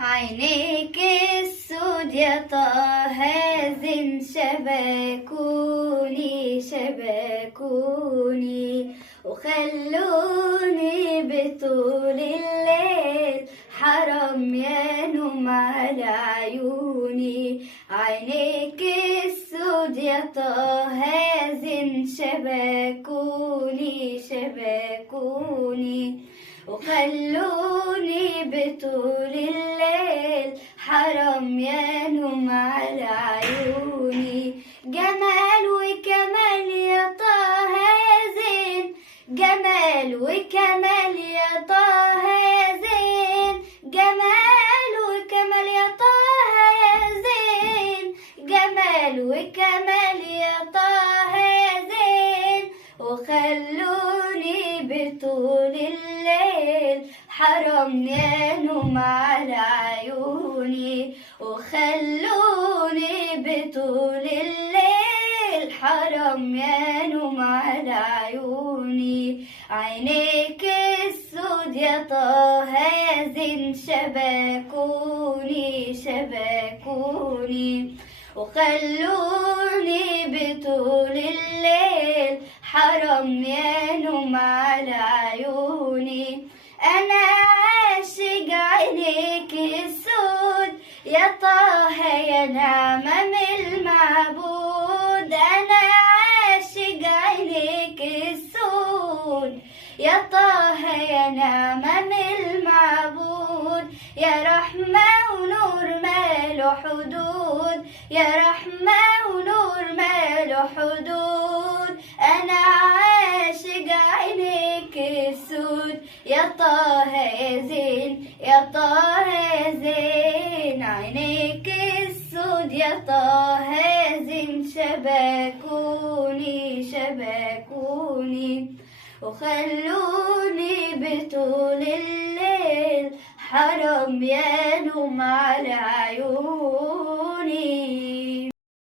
عينيك السود يا طه زين شبكوني شبكوني وخلوني بطول الليل حرام ينوم على عيوني. عينيك السود يا طه زين شبكوني شبكوني وخلوني بطول الليل حرام ينوم على عيوني. جمال وكمال يا طه زين جمال وكمال يا طه زين جمال وكمال يا طه زين جمال وكمال يا طه زين وخلوني بطول الليل حرام ينوم على عيوني. وخلوني بطول الليل حرام ينوم على عيوني. عينيك السود يا طه زين شبكوني شبكوني وخلوني بطول الليل حرام ينوم على عيوني. أنا عاشق عينيك السود يا طه يا نعمة من المعبود. أنا عاشق عينيك السود يا طه يا نعمة من المعبود. يا رحمة ونور ما له حدود يا رحمة ونور ما له حدود. أنا عاشق عينيك السود يا طه زين يا طه زين. عينيك السود يا طه زين شبكوني شبكوني وخلوني بطول الليل حرام ينوم على عيوني.